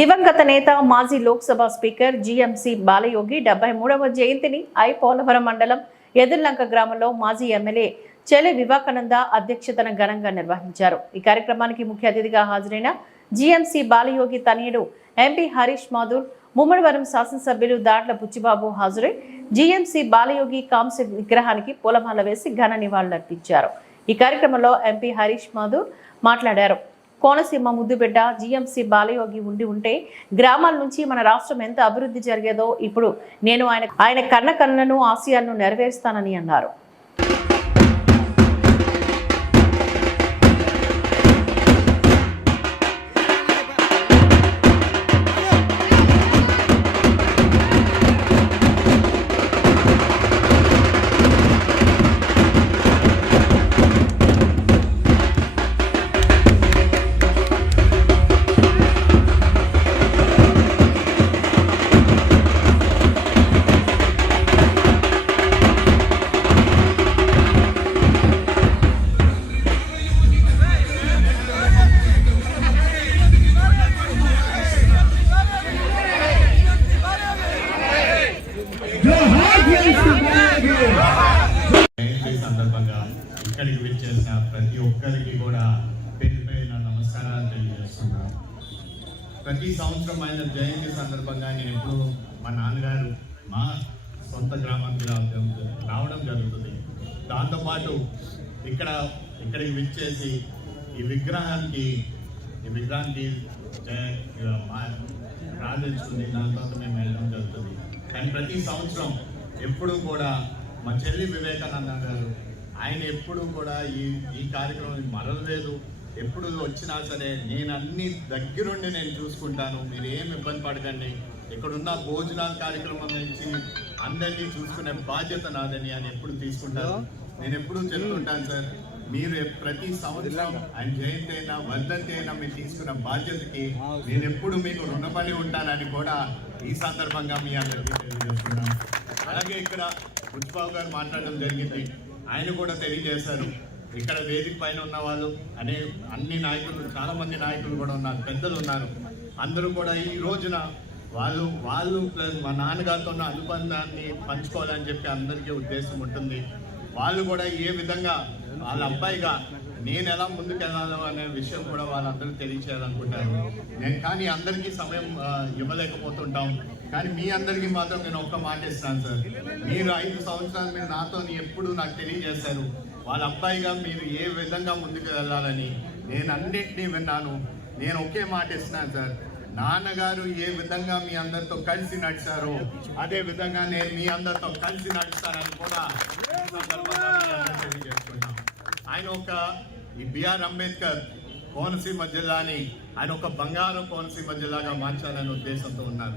దివంగత నేత మాజీ లోక్సభ స్పీకర్ జీఎంసీ బాలయోగి డెబ్బై మూడవ జయంతిని ఐ పోలవరం మండలం ఎదుర్లంక గ్రామంలో మాజీ ఎమ్మెల్యే చెలె వివేకానంద అధ్యక్షతన ఘనంగా నిర్వహించారు. ఈ కార్యక్రమానికి ముఖ్య అతిథిగా హాజరైన జీఎంసీ బాలయోగి తనయుడు ఎంపీ హరీష్ మాధుర్ ముమ్మడివరం శాసనసభ్యులు దాట్ల బుచ్చిబాబు హాజరై జీఎంసీ బాలయోగి కాంస్య విగ్రహానికి పూలమాల వేసి ఘన నివాళులర్పించారు. ఈ కార్యక్రమంలో ఎంపీ హరీష్ మాధుర్ మాట్లాడారు. కోనసీమ ముద్దుబిడ్డ జీఎంసీ బాలయోగి ఉండి ఉంటే గ్రామాల నుంచి మన రాష్ట్రం ఎంత అభివృద్ధి జరిగేదో ఇప్పుడు నేను ఆయన ఆయన కన్న కన్నను ఆశయాలను నెరవేరుస్తానని అన్నారు. సందర్భంగా ఇక్కడికి విచ్చేసిన ప్రతి ఒక్కరికి కూడా పేరు పేరున నమస్కారాలు తెలియజేస్తున్నాను. ప్రతి సంవత్సరం ఆయన జయంతి సందర్భంగా నేను ఎప్పుడు మా నాన్నగారు మా సొంత గ్రామానికి రావడం రావడం జరుగుతుంది. దాంతోపాటు ఇక్కడ ఇక్కడికి విచ్చేసి ఈ విగ్రహానికి ఈ విగ్రహానికి జయ దాని తర్వాత మేము కానీ ప్రతి సంవత్సరం ఎప్పుడూ కూడా మా చెల్లి వివేకానంద గారు ఆయన ఎప్పుడూ కూడా ఈ ఈ కార్యక్రమం మరవలేదు ఎప్పుడు వచ్చినా సరే నేను అన్ని దగ్గరుండి నేను చూసుకుంటాను. మీరు ఏం ఇబ్బంది పడకండి. ఇక్కడున్న భోజనాల కార్యక్రమం నుంచి అందరినీ చూసుకునే బాధ్యత నాదని ఆయన ఎప్పుడు తీసుకుంటాను నేను ఎప్పుడూ చెప్తుంటాను సార్. మీరు ప్రతి సంవత్సరం ఆయన జయంతి అయినా వర్ధంతి అయినా మీరు తీసుకున్న బాధ్యతకి నేను ఎప్పుడు మీకు రుణపడి ఉంటానని కూడా ఈ సందర్భంగా మీ అందరికీ తెలియజేస్తున్నాను. అలాగే ఇక్కడ పుష్పాబు గారు మాట్లాడడం జరిగింది. ఆయన కూడా తెలియజేశారు. ఇక్కడ వేదిక పైన ఉన్న వాళ్ళు అనే అన్ని నాయకులు చాలా మంది నాయకులు కూడా ఉన్నారు పెద్దలు ఉన్నారు. అందరూ కూడా ఈ రోజున వాళ్ళు వాళ్ళు ప్లస్ మా నాన్నగారితో ఉన్న అనుబంధాన్ని పంచుకోవాలని చెప్పి అందరికీ ఉద్దేశం ఉంటుంది. వాళ్ళు కూడా ఏ విధంగా వాళ్ళ అబ్బాయిగా నేను ఎలా ముందుకెళ్ళాలో అనే విషయం కూడా వాళ్ళందరూ తెలియచేయాలనుకుంటారు. నేను కానీ అందరికీ సమయం ఇవ్వలేకపోతుంటాం. కానీ మీ అందరికీ మాత్రం నేను ఒక్క మాట ఇస్తాను సార్. మీరు ఐదు సంవత్సరాలు మీరు నాతో ఎప్పుడు నాకు తెలియజేశారు. వాళ్ళ అబ్బాయిగా మీరు ఏ విధంగా ముందుకు వెళ్ళాలని నేను అన్నింటినీ విన్నాను. నేను ఒకే మాట ఇస్తున్నాను సార్. నాన్నగారు ఏ విధంగా మీ అందరితో కలిసి నడిచారో అదే విధంగా నేను మీ అందరితో కలిసి నడుస్తానని కూడా ఈ సందర్భంగా మీ అందరికీ తెలియజేస్తున్నాను. ఆయన ఒక ఈ బిఆర్ అంబేద్కర్ కోనసీమ జిల్లాని ఆయన ఒక బంగారు కోనసీమ జిల్లాగా మార్చాలనే ఉద్దేశంతో ఉన్నారు.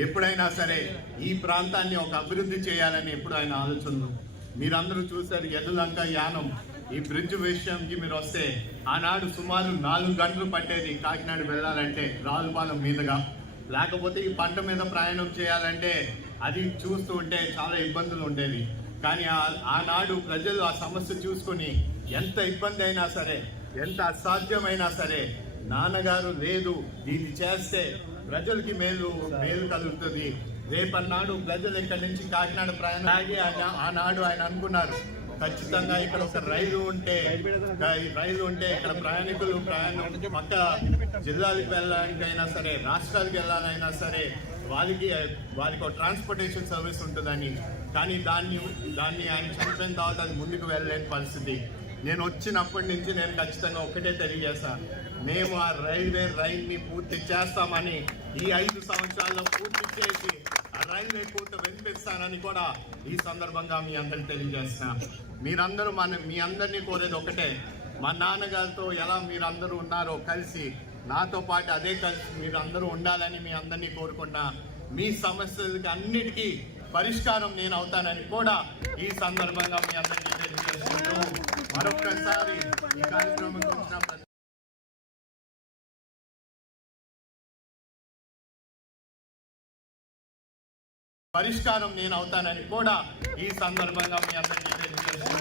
ఎప్పుడైనా సరే ఈ ప్రాంతాన్ని ఒక అభివృద్ధి చేయాలని ఎప్పుడు ఆయన ఆలోచనలు? మీరందరూ చూశారు ఎదులంక యానం. ఈ బ్రిడ్జ్ విషయంకి మీరు వస్తే ఆనాడు సుమారు నాలుగు గంటలు పట్టేది కాకినాడ వెళ్ళాలంటే రాజుపాలెం మీదుగా. లేకపోతే ఈ పంట మీద ప్రయాణం చేయాలంటే అది చూస్తూ ఉంటే చాలా ఇబ్బందులు ఉండేవి. కానీ ఆ- ఆనాడు ప్రజలు ఆ సమస్య చూసుకొని ఎంత ఇబ్బంది అయినా సరే ఎంత అసాధ్యమైనా సరే నాన్నగారు లేదు దీన్ని చేస్తే ప్రజలకి మేలు మేలు కలుగుతుంది. రేపన్నాడు ప్రజలు ఇక్కడి నుంచి కాకినాడ ప్రయాణం ఆగి ఆయన- ఆనాడు ఆయన అనుకున్నారు. ఖచ్చితంగా ఇక్కడ ఒక రైలు ఉంటే రైలు ఉంటే ఇక్కడ ప్రయాణికులు ప్రయాణం పక్క జిల్లాలకు వెళ్ళడానికైనా సరే రాష్ట్రాలకు వెళ్ళాలైనా సరే వాళ్ళకి వాళ్ళకి ఒక ట్రాన్స్పోర్టేషన్ సర్వీస్ ఉంటుందని. కానీ దాన్ని దాన్ని ఆయన చనిపోయిన తర్వాత అది ముందుకు వెళ్ళలేని పరిస్థితి. నేను వచ్చినప్పటి నుంచి నేను ఖచ్చితంగా ఒకటే తెలియజేస్తాను మేము ఆ రైల్వే రైల్ని పూర్తి చేస్తామని ఈ ఐదు సంవత్సరాల్లో పూర్తి చేసి ఆ రైల్వే పూర్తి వినిపిస్తానని కూడా ఈ సందర్భంగా మీ అందరికి తెలియజేస్తున్నా మీరందరూ మన మీ అందరినీ కోరేది ఒకటే. మా నాన్నగారితో ఎలా మీరందరూ ఉన్నారో కలిసి నాతో పాటు అదే కలిసి మీరందరూ ఉండాలని మీ అందరినీ కోరుకున్నా మీ సమస్యలకి అన్నిటికీ పరిష్కారం నేను అవుతానని కూడా ఈ సందర్భంగా మీ అందరికీ మరొక్కసారి ఈ కార్యక్రమం వచ్చిన పరిష్కారం నేను అవుతానని కూడా ఈ సందర్భంగా మీ అందరికీ తెలియజేస్తున్నాను.